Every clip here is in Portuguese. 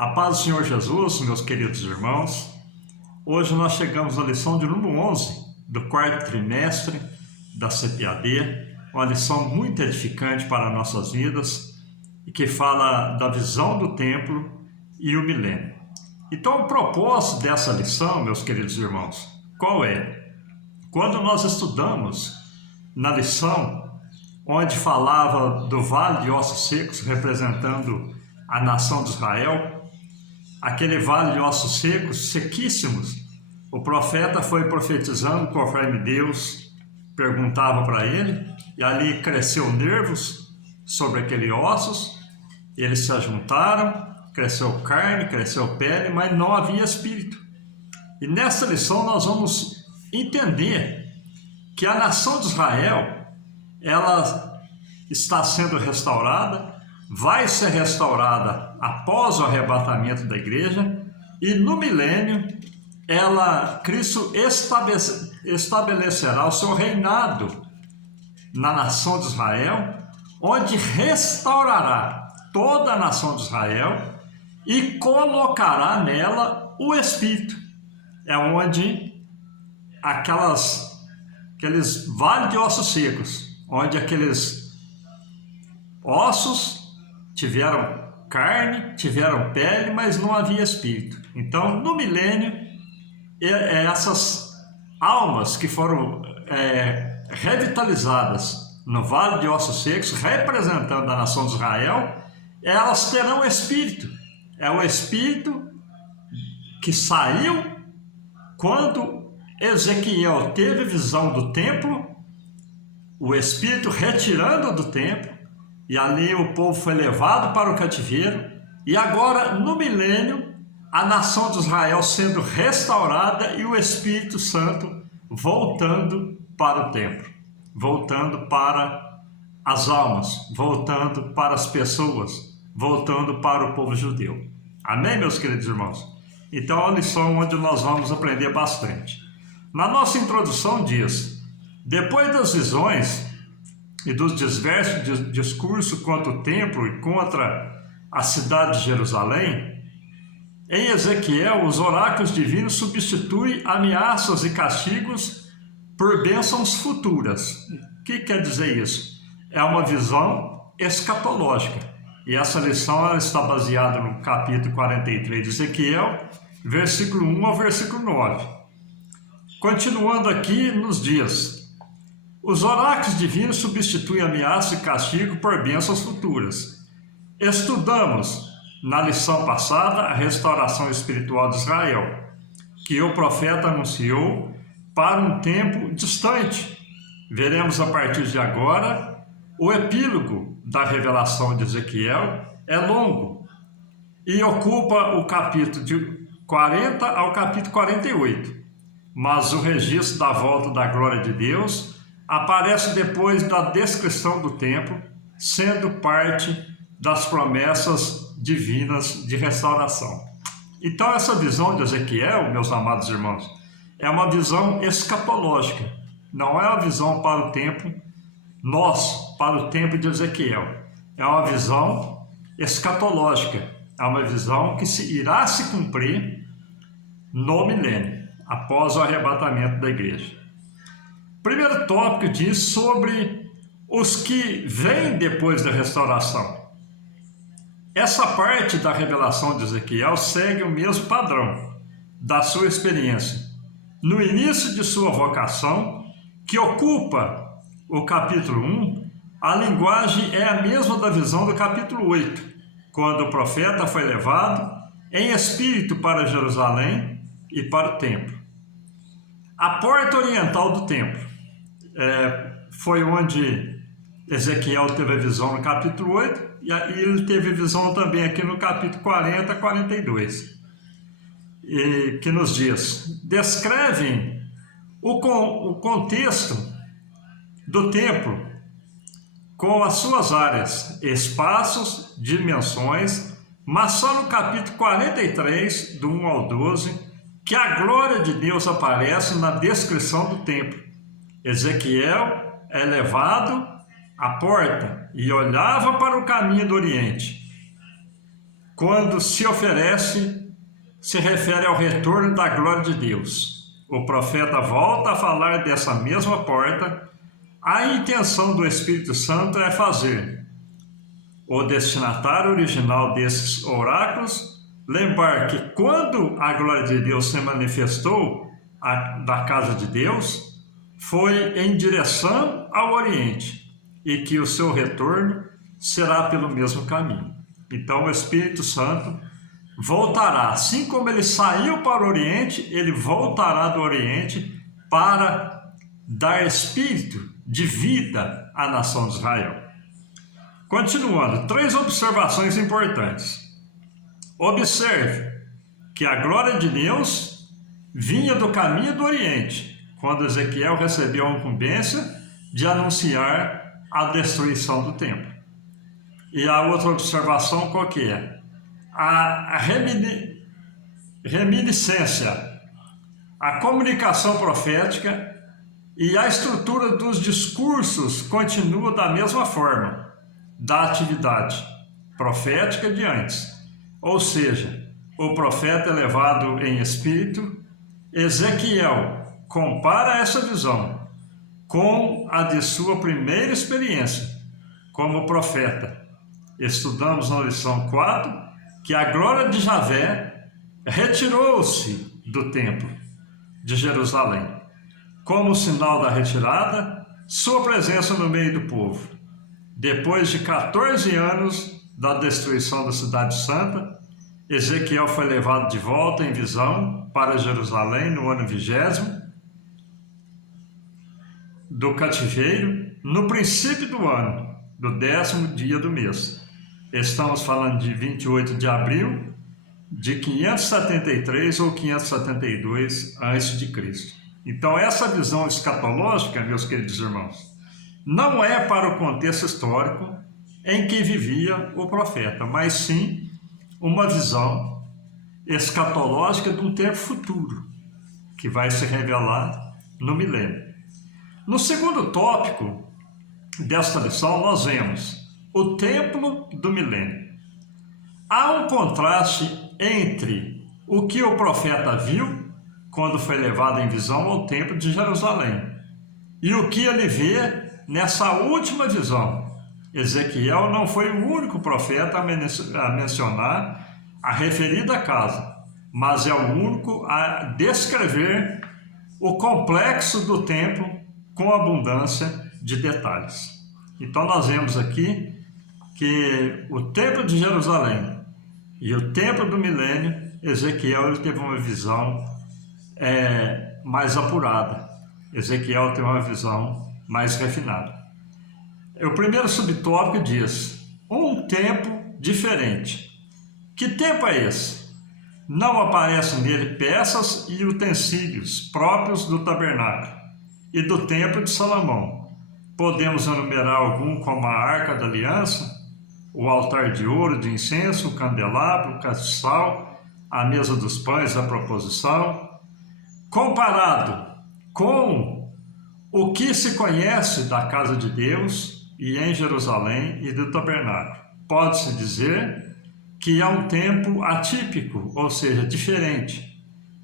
A paz do Senhor Jesus, meus queridos irmãos. Hoje nós chegamos à lição de número 11 do quarto trimestre da CPAD, uma lição muito edificante para nossas vidas e que fala da visão do templo e o milênio. Então, o propósito dessa lição, meus queridos irmãos, qual é? Quando nós estudamos na lição onde falava do vale de ossos secos representando a nação de Israel, aquele vale de ossos secos, sequíssimos, o profeta foi profetizando conforme Deus perguntava para ele, e ali cresceu nervos sobre aqueles ossos, eles se ajuntaram, cresceu carne, cresceu pele, mas não havia espírito. E nessa lição nós vamos entender que a nação de Israel, ela está sendo restaurada, vai ser restaurada após o arrebatamento da igreja, e no milênio Cristo estabelecerá o seu reinado na nação de Israel, onde restaurará toda a nação de Israel e colocará nela o Espírito. É onde aqueles vales de ossos secos, onde aqueles ossos tiveram carne, tiveram pele, mas não havia espírito. Então, no milênio, essas almas que foram revitalizadas no vale de ossos secos, representando a nação de Israel, elas terão espírito. É o espírito que saiu quando Ezequiel teve visão do templo, o espírito retirando do templo, e ali o povo foi levado para o cativeiro, e agora no milênio a nação de Israel sendo restaurada e o Espírito Santo voltando para o templo, voltando para as almas, voltando para as pessoas, voltando para o povo judeu. Amém, meus queridos irmãos? Então é uma lição onde nós vamos aprender bastante. Na nossa introdução diz: depois das visões e dos diversos discursos contra o templo e contra a cidade de Jerusalém, em Ezequiel, os oráculos divinos substituem ameaças e castigos por bênçãos futuras. O que quer dizer isso? É uma visão escatológica. E essa lição ela está baseada no capítulo 43 de Ezequiel, versículo 1 ao versículo 9. Continuando aqui nos dias: os oráculos divinos substituem ameaça e castigo por bênçãos futuras. Estudamos na lição passada a restauração espiritual de Israel, que o profeta anunciou para um tempo distante. Veremos a partir de agora o epílogo da revelação de Ezequiel, é longo e ocupa o capítulo de 40 ao capítulo 48, mas o registro da volta da glória de Deus aparece depois da descrição do templo, sendo parte das promessas divinas de restauração. Então essa visão de Ezequiel, meus amados irmãos, é uma visão escatológica, não é uma visão para o tempo nosso, para o tempo de Ezequiel. É uma visão escatológica, é uma visão que irá se cumprir no milênio, após o arrebatamento da igreja. Primeiro tópico diz sobre os que vêm depois da restauração. Essa parte da revelação de Ezequiel segue o mesmo padrão da sua experiência. No início de sua vocação, que ocupa o capítulo 1, a linguagem é a mesma da visão do capítulo 8, quando o profeta foi levado em espírito para Jerusalém e para o templo. A porta oriental do templo foi onde Ezequiel teve a visão no capítulo 8, e ele teve visão também aqui no capítulo 40 a 42, e que nos diz, descrevem o contexto do templo com as suas áreas, espaços, dimensões, mas só no capítulo 43, do 1 ao 12, que a glória de Deus aparece na descrição do templo. Ezequiel é levado à porta e olhava para o caminho do Oriente. quando se oferece, se refere ao retorno da glória de Deus. O profeta volta a falar dessa mesma porta. A intenção do Espírito Santo é fazer o destinatário original desses oráculos lembrar que quando a glória de Deus se manifestou da casa de Deus, foi em direção ao Oriente, e que o seu retorno será pelo mesmo caminho. Então o Espírito Santo voltará, assim como ele saiu para o Oriente, ele voltará do Oriente para dar espírito de vida à nação de Israel. Continuando, 3 observações importantes. Observe que a glória de Deus vinha do caminho do Oriente, quando Ezequiel recebeu a incumbência de anunciar a destruição do templo. E a outra observação qual que é? A reminiscência, a comunicação profética e a estrutura dos discursos continua da mesma forma da atividade profética de antes. Ou seja, o profeta é levado em espírito. Ezequiel compara essa visão com a de sua primeira experiência como profeta. Estudamos na lição 4 que a glória de Javé retirou-se do templo de Jerusalém. Como sinal da retirada, sua presença no meio do povo. Depois de 14 anos da destruição da cidade santa, Ezequiel foi levado de volta em visão para Jerusalém no ano 20º do cativeiro, no princípio do ano, do 10º dia do mês. Estamos falando de 28 de abril de 573 ou 572 a.C. Então essa visão escatológica, meus queridos irmãos, não é para o contexto histórico em que vivia o profeta, mas sim uma visão escatológica de um tempo futuro, que vai se revelar no milênio. No segundo tópico desta lição, nós vemos o templo do milênio. Há um contraste entre o que o profeta viu quando foi levado em visão ao templo de Jerusalém e o que ele vê nessa última visão. Ezequiel não foi o único profeta a mencionar a referida casa, mas é o único a descrever o complexo do templo com abundância de detalhes. Então nós vemos aqui que o templo de Jerusalém e o templo do milênio, Ezequiel ele teve uma visão mais apurada. Ezequiel tem uma visão mais refinada. O primeiro subtópico diz: um tempo diferente. Que tempo é esse? Não aparecem nele peças e utensílios próprios do tabernáculo e do templo de Salomão. Podemos enumerar algum, como a arca da aliança, o altar de ouro de incenso, o candelabro, o castiçal, a mesa dos pães, a proposição. Comparado com o que se conhece da casa de Deus e em Jerusalém e do tabernáculo, pode-se dizer que há um tempo atípico, ou seja, diferente,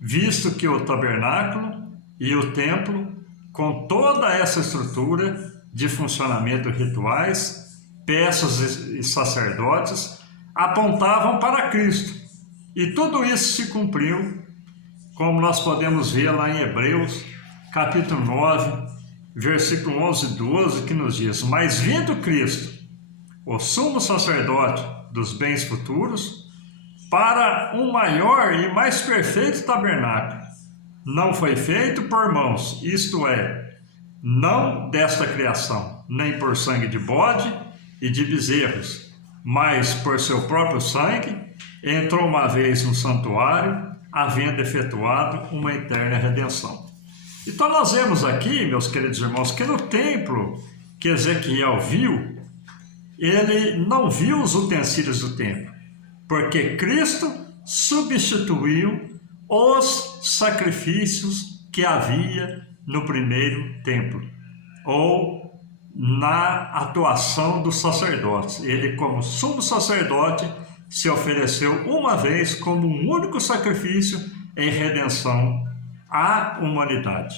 visto que o tabernáculo e o templo, com toda essa estrutura de funcionamento rituais, peças e sacerdotes, apontavam para Cristo. E tudo isso se cumpriu, como nós podemos ver lá em Hebreus, capítulo 9, versículo 11 e 12, que nos diz: mas vindo Cristo, o sumo sacerdote dos bens futuros, para um maior e mais perfeito tabernáculo, não foi feito por mãos, isto é, não desta criação, nem por sangue de bode e de bezerros, mas por seu próprio sangue, entrou uma vez no santuário, havendo efetuado uma eterna redenção. Então nós vemos aqui, meus queridos irmãos, que no templo que Ezequiel viu, ele não viu os utensílios do templo, porque Cristo substituiu os sacrifícios que havia no primeiro templo, ou na atuação dos sacerdotes. Ele, como sumo sacerdote, se ofereceu uma vez como um único sacrifício em redenção à humanidade.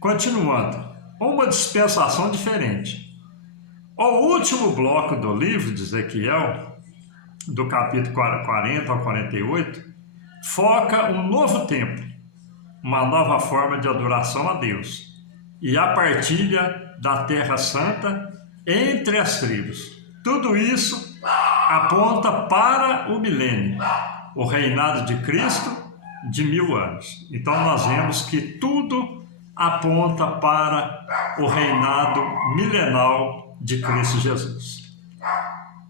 Continuando, uma dispensação diferente. O último bloco do livro de Ezequiel, do capítulo 40 ao 48, foca um novo tempo, uma nova forma de adoração a Deus e a partilha da Terra Santa entre as tribos. Tudo isso aponta para o milênio, o reinado de Cristo de 1000 anos. Então nós vemos que tudo aponta para o reinado milenal de Cristo Jesus.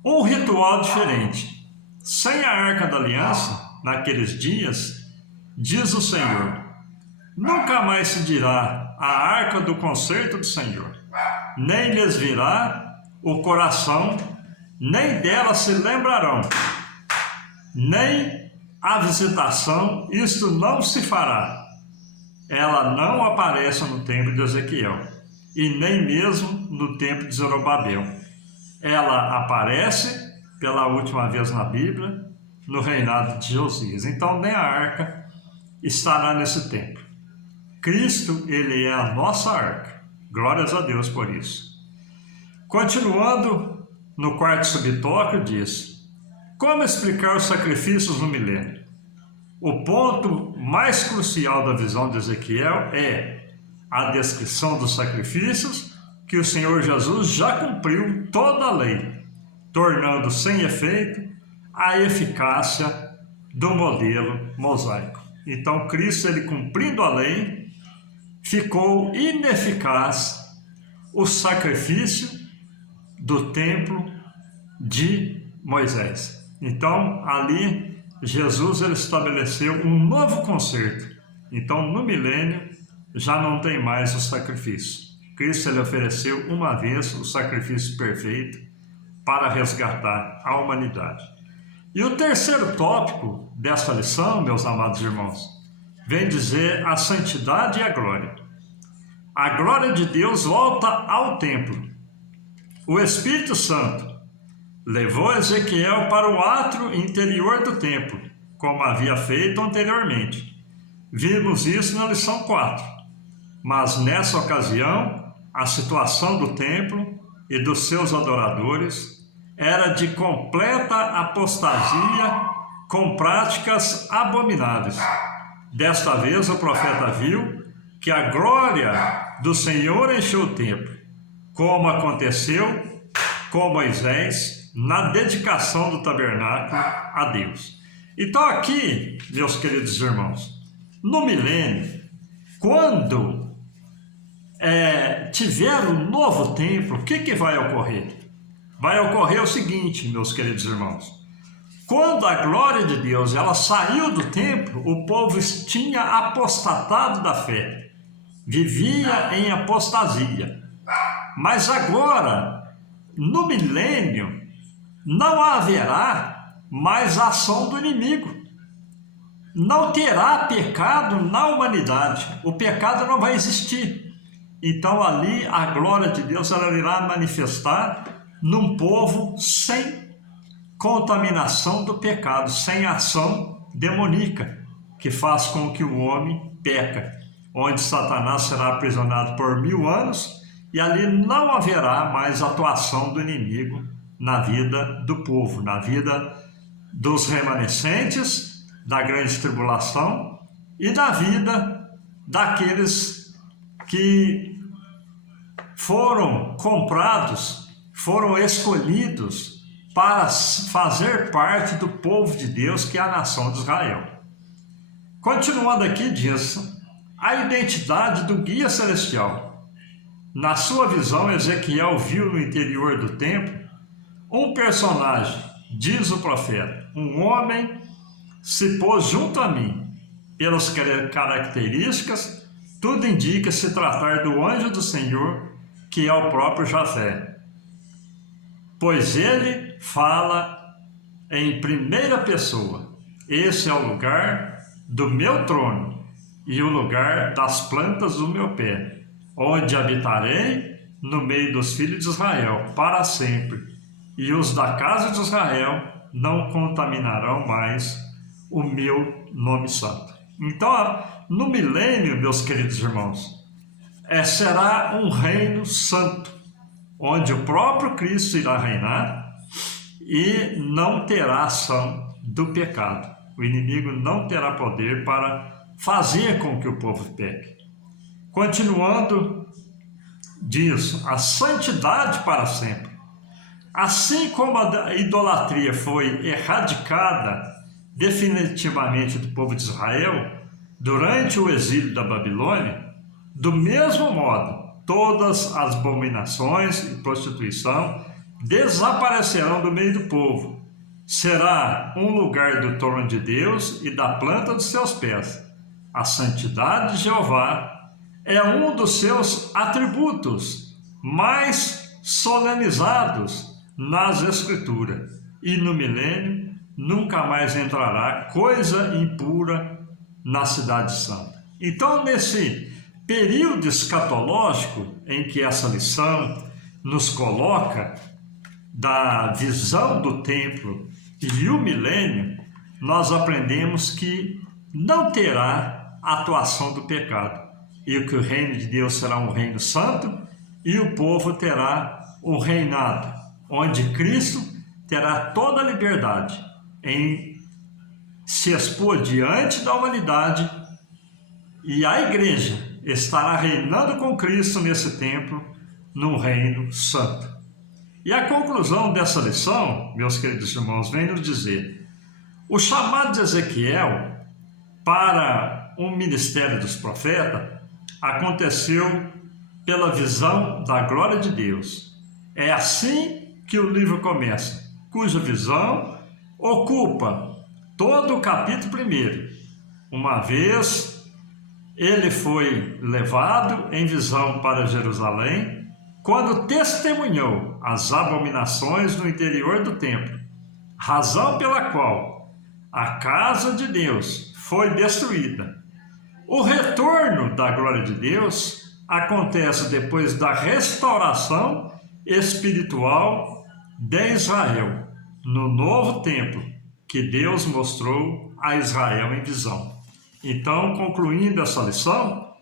Um ritual diferente. Sem a Arca da Aliança, naqueles dias, diz o Senhor, nunca mais se dirá a Arca do Concerto do Senhor, nem lhes virá o coração, nem dela se lembrarão, nem a visitação, isto não se fará. Ela não aparece no templo de Ezequiel, e nem mesmo no templo de Zorobabel. Ela aparece pela última vez na Bíblia, no reinado de Josias. Então nem a arca estará nesse templo. Cristo, ele é a nossa arca. Glórias a Deus por isso. Continuando, no quarto subtópico diz, como explicar os sacrifícios no milênio? O ponto mais crucial da visão de Ezequiel é a descrição dos sacrifícios que o Senhor Jesus já cumpriu toda a lei, tornando sem efeito a eficácia do modelo mosaico. Então Cristo, ele cumprindo a lei, ficou ineficaz o sacrifício do templo de Moisés. Então ali Jesus, ele estabeleceu um novo concerto. Então no milênio já não tem mais o sacrifício. Cristo, ele ofereceu uma vez o sacrifício perfeito para resgatar a humanidade. E o terceiro tópico desta lição, meus amados irmãos, vem dizer a santidade e a glória. A glória de Deus volta ao templo. O Espírito Santo levou Ezequiel para o átrio interior do templo, como havia feito anteriormente. Vimos isso na lição 4. Mas nessa ocasião, a situação do templo e dos seus adoradores era de completa apostasia com práticas abomináveis. Desta vez o profeta viu que a glória do Senhor encheu o templo, como aconteceu com Moisés na dedicação do tabernáculo a Deus. Então aqui, meus queridos irmãos, no milênio, quando tiver um novo templo, o que vai ocorrer? Vai ocorrer o seguinte, meus queridos irmãos. Quando a glória de Deus ela saiu do templo, o povo tinha apostatado da fé, vivia em apostasia. Mas agora, no milênio, não haverá mais ação do inimigo. Não terá pecado na humanidade. O pecado não vai existir. Então ali a glória de Deus ela irá manifestar num povo sem contaminação do pecado, sem ação demoníaca, que faz com que o homem peca, onde Satanás será aprisionado por 1000 anos, e ali não haverá mais atuação do inimigo na vida do povo, na vida dos remanescentes da grande tribulação e na vida daqueles que foram comprados, foram escolhidos para fazer parte do povo de Deus, que é a nação de Israel. Continuando aqui, diz a identidade do guia celestial. Na sua visão, Ezequiel viu no interior do templo um personagem, diz o profeta, um homem se pôs junto a mim. Pelas características, tudo indica se tratar do anjo do Senhor, que é o próprio Javé. Pois ele fala em primeira pessoa. Esse é o lugar do meu trono e o lugar das plantas do meu pé, onde habitarei no meio dos filhos de Israel para sempre, e os da casa de Israel não contaminarão mais o meu nome santo. Então, no milênio, meus queridos irmãos, será um reino santo, onde o próprio Cristo irá reinar e não terá ação do pecado. O inimigo não terá poder para fazer com que o povo peque. Continuando, diz, a santidade para sempre. Assim como a idolatria foi erradicada definitivamente do povo de Israel durante o exílio da Babilônia, do mesmo modo, todas as abominações e prostituição desaparecerão do meio do povo. Será um lugar do trono de Deus e da planta dos seus pés. A santidade de Jeová é um dos seus atributos mais solenizados nas Escrituras. E no milênio nunca mais entrará coisa impura na cidade santa. Então, nesse período escatológico em que essa lição nos coloca da visão do templo e o milênio, nós aprendemos que não terá atuação do pecado, e que o reino de Deus será um reino santo e o povo terá um reinado, onde Cristo terá toda a liberdade em se expor diante da humanidade, e a igreja estará reinando com Cristo nesse templo, num reino santo. E a conclusão dessa lição, meus queridos irmãos, vem nos dizer: o chamado de Ezequiel para o ministério dos profetas aconteceu pela visão da glória de Deus. É assim que o livro começa, cuja visão ocupa todo o capítulo 1. Uma vez ele foi levado em visão para Jerusalém, quando testemunhou as abominações no interior do templo, razão pela qual a casa de Deus foi destruída. O retorno da glória de Deus acontece depois da restauração espiritual de Israel, no novo templo que Deus mostrou a Israel em visão. Então, concluindo essa lição,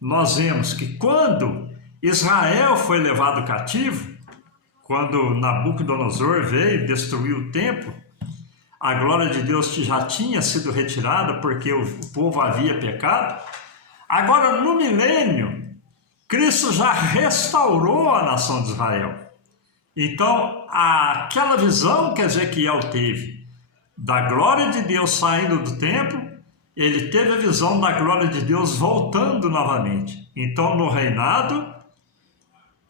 nós vemos que quando Israel foi levado cativo, quando Nabucodonosor veio destruir o templo, a glória de Deus já tinha sido retirada porque o povo havia pecado. Agora, no milênio, Cristo já restaurou a nação de Israel. Então, aquela visão que Ezequiel teve da glória de Deus saindo do templo, ele teve a visão da glória de Deus voltando novamente. Então, no reinado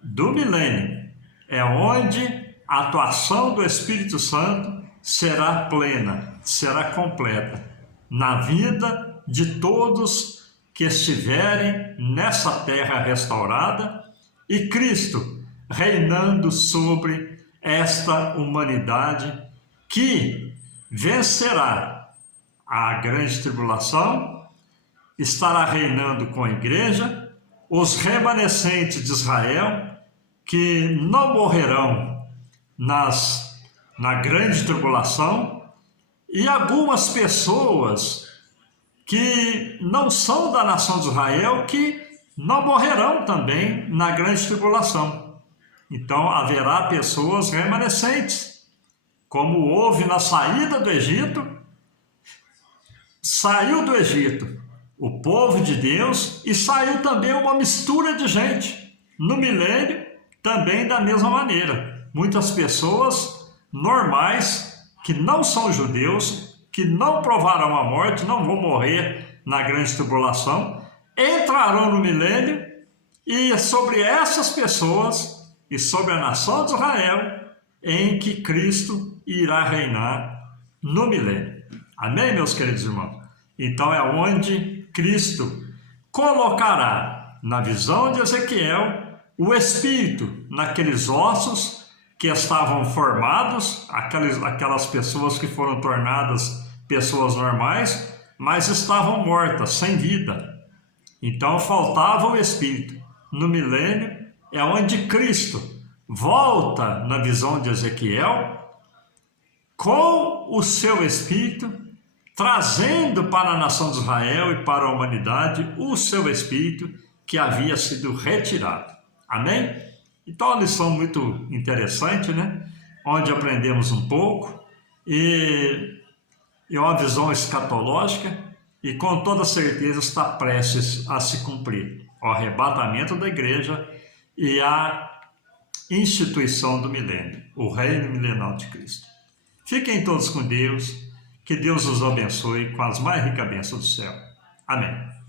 do milênio, é onde a atuação do Espírito Santo será plena, será completa, na vida de todos que estiverem nessa terra restaurada, e Cristo reinando sobre esta humanidade que vencerá a grande tribulação, estará reinando com a igreja, os remanescentes de Israel, que não morrerão na grande tribulação, e algumas pessoas que não são da nação de Israel, que não morrerão também na grande tribulação. Então haverá pessoas remanescentes, como houve na saída do Egito. Saiu do Egito o povo de Deus e saiu também uma mistura de gente. No milênio, também da mesma maneira. Muitas pessoas normais, que não são judeus, que não provarão a morte, não vão morrer na grande tribulação, entrarão no milênio, e sobre essas pessoas e sobre a nação de Israel, em que Cristo irá reinar no milênio. Amém, meus queridos irmãos? Então é onde Cristo colocará, na visão de Ezequiel, o Espírito naqueles ossos que estavam formados, aquelas pessoas que foram tornadas pessoas normais, mas estavam mortas, sem vida. Então faltava o Espírito. No milênio é onde Cristo volta, na visão de Ezequiel, com o seu Espírito, trazendo para a nação de Israel e para a humanidade o seu Espírito que havia sido retirado. Amém? Então, uma lição muito interessante, né? Onde aprendemos um pouco e uma visão escatológica e com toda certeza está prestes a se cumprir o arrebatamento da igreja e a instituição do milênio, o reino milenal de Cristo. Fiquem todos com Deus, que Deus os abençoe com as mais ricas bênçãos do céu. Amém.